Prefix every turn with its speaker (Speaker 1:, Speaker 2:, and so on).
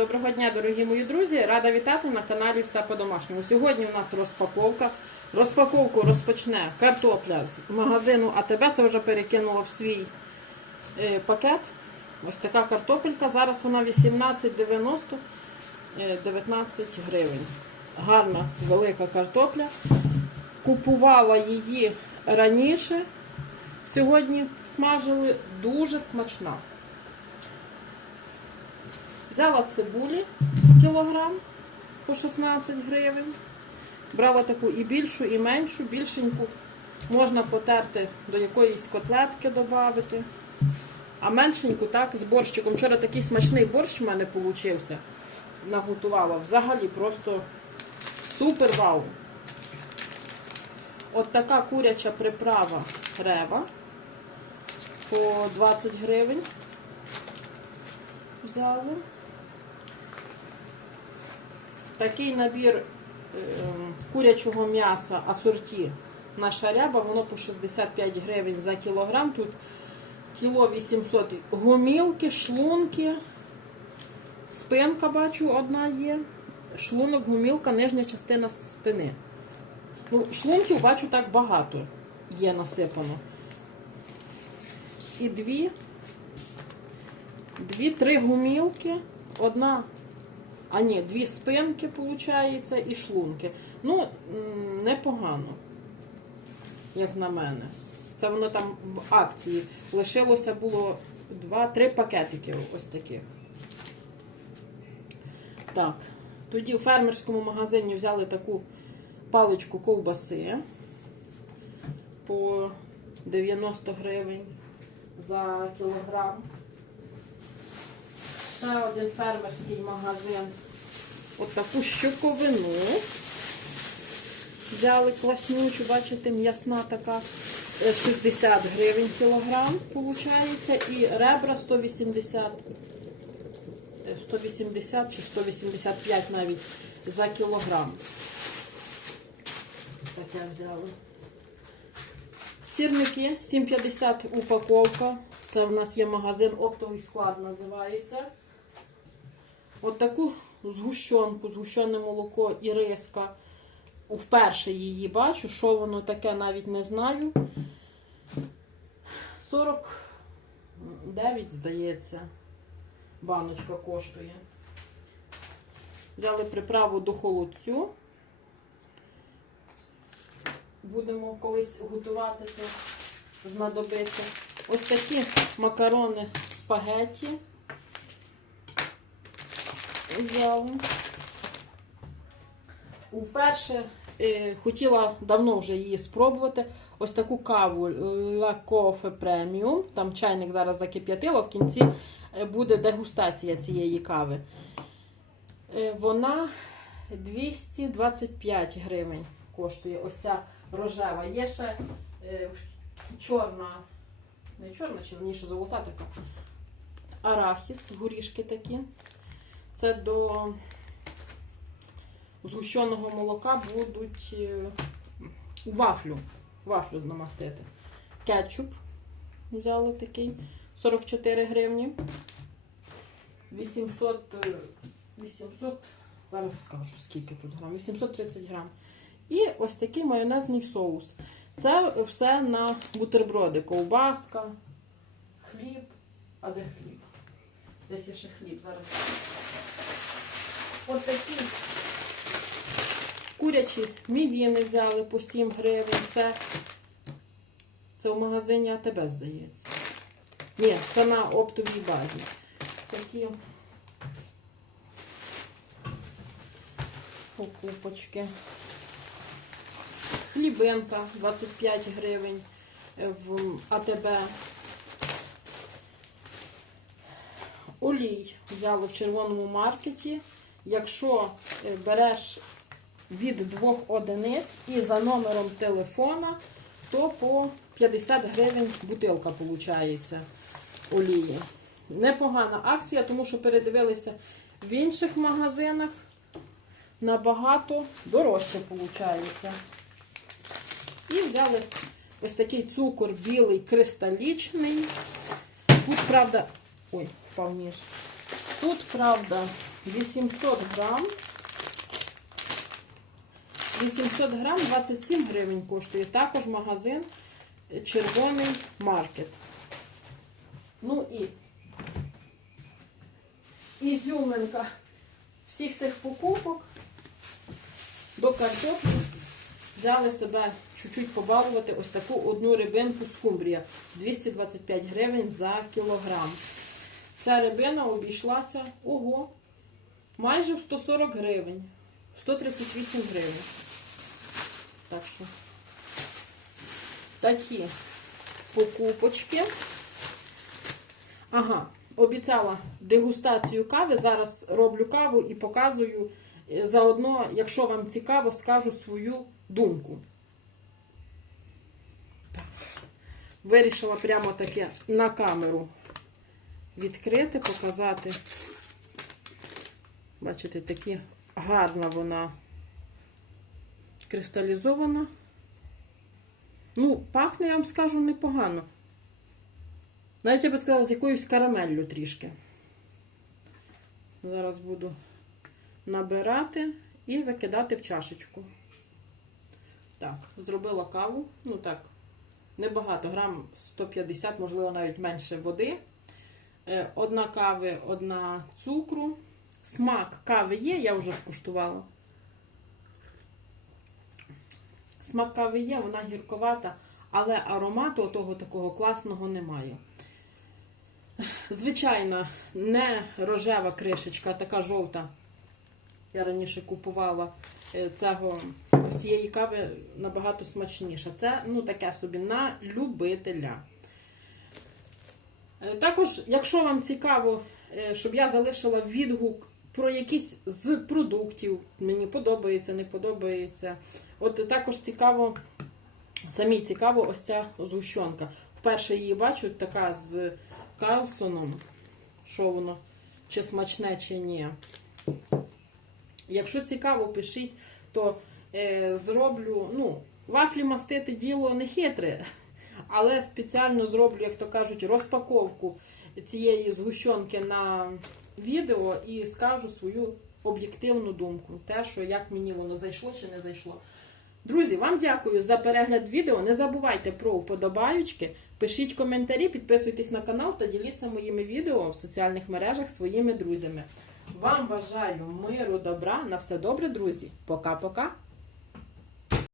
Speaker 1: Доброго дня, дорогі мої друзі! Рада вітати на каналі Все по-домашньому. Сьогодні у нас розпаковка. Розпаковку розпочне картопля з магазину АТБ. Це вже перекинуло в свій е, пакет. Ось така картопелька. Зараз вона 18,90 е, 19 гривень. Гарна велика картопля. Купувала її раніше. Сьогодні смажили дуже смачна. Взяла цибулі кілограм по 16 гривень. Брала таку і більшу, і меншу. Більшеньку можна потерти до якоїсь котлетки додати. А меншеньку так з борщиком. Вчора такий смачний борщ в мене вийшов. Наготувала. Взагалі просто супер вау. От така куряча приправа рева по 20 гривень. Взяли. Такий набір е, курячого м'яса асорті наша ряба, воно по 65 гривень за кілограм. Тут кіло 800 гомілки, шлунки, спинка, бачу, одна є. Шлунок, гомілка, нижня частина спини. Ну, шлунків бачу так багато є насипано. І дві, дві-три гумілки, одна а ні, дві спинки, виходить, і шлунки. Ну, непогано, як на мене. Це воно там в акції. Лишилося було два-три пакетики ось таких. Так, тоді у фермерському магазині взяли таку паличку ковбаси по 90 гривень за кілограм. Ще один фермерський магазин. От таку щоковину. Взяли класнючу, бачите, м'ясна така. е, 60 гривень кілограм, виходить. І ребра 180, е, 180 чи 185 навіть за кілограм. Таке взяли. Сірники 7,50 упаковка. Це в нас є магазин, оптовий склад називається. От таку згущенку, згущене молоко і риска. Вперше її бачу. Що воно таке, навіть не знаю. 49, здається, баночка коштує. Взяли приправу до холодцю. Будемо колись готувати, то знадобиться. Ось такі макарони спагетті. Взяли. Вперше е, хотіла давно вже її спробувати. Ось таку каву La Coffee Premium. Там чайник зараз закип'ятила, в кінці е, буде дегустація цієї кави. Е, вона 225 гривень коштує. Ось ця рожева. Є ще е, чорна, не чорна, чи верніше золота така. Арахіс, горішки такі. Це до згущеного молока будуть е, у вафлю. Вафлю намастити. Кетчуп взяли такий 44 гривні. 800, е, 800, зараз скажу, скільки тут грам, 830 грам. І ось такий майонезний соус. Це все на бутерброди. Ковбаска, хліб. А де хліб? Десь є ще хліб зараз. Ось такі курячі мівіни взяли по 7 гривень. Це, це в магазині АТБ, здається. Ні, це на оптовій базі. Такі покупочки. Хлібинка 25 гривень в АТБ. Олій взяли в червоному маркеті. Якщо е, береш від двох одиниць і за номером телефона, то по 50 гривень бутилка виходить олії. Непогана акція, тому що передивилися в інших магазинах набагато дорожче виходить. І взяли ось такий цукор білий кристалічний. Тут, правда, ой, ніж. Тут, правда, 800 грам. 800 грам 27 гривень коштує. Також магазин Червоний маркет. Ну і ізюминка всіх цих покупок до картоплі взяли себе чуть-чуть побалувати ось таку одну рибинку скумбрія 225 гривень за кілограм. Ця рибина обійшлася ого, майже в 140 гривень. 138 гривень. Так що такі покупочки. Ага, обіцяла дегустацію кави. Зараз роблю каву і показую. Е, Заодно, якщо вам цікаво, скажу свою думку. Вирішила прямо таке на камеру відкрити, показати. Бачите, такі гарна вона кристалізована. Ну, пахне, я вам скажу, непогано. Навіть я би сказала, з якоюсь карамеллю трішки. Зараз буду набирати і закидати в чашечку. Так, зробила каву. Ну так, небагато, грам 150, можливо, навіть менше води. Е, Одна кави, одна цукру. Смак кави є, я вже скуштувала. Смак кави є, вона гірковата, але аромату того такого класного немає. Звичайно, не рожева кришечка, а така жовта. Я раніше купувала е, цього, цієї кави набагато смачніша. Це ну, таке собі на любителя. Е, Також, якщо вам цікаво, е, щоб я залишила відгук про якісь з продуктів, мені подобається, не подобається. От також цікаво, самі цікаво, ось ця згущенка. Вперше її бачу, така з Карлсоном. Що воно, чи смачне, чи ні. Якщо цікаво, пишіть, то е, зроблю. Ну, вафлі мастити діло не хитре, але спеціально зроблю, як то кажуть, розпаковку цієї згущенки на відео і скажу свою об'єктивну думку. Те, що як мені воно зайшло чи не зайшло. Друзі, вам дякую за перегляд відео. Не забувайте про вподобаючки. Пишіть коментарі, підписуйтесь на канал та діліться моїми відео в соціальних мережах своїми друзями. Вам бажаю миру, добра. На все добре, друзі. Пока-пока.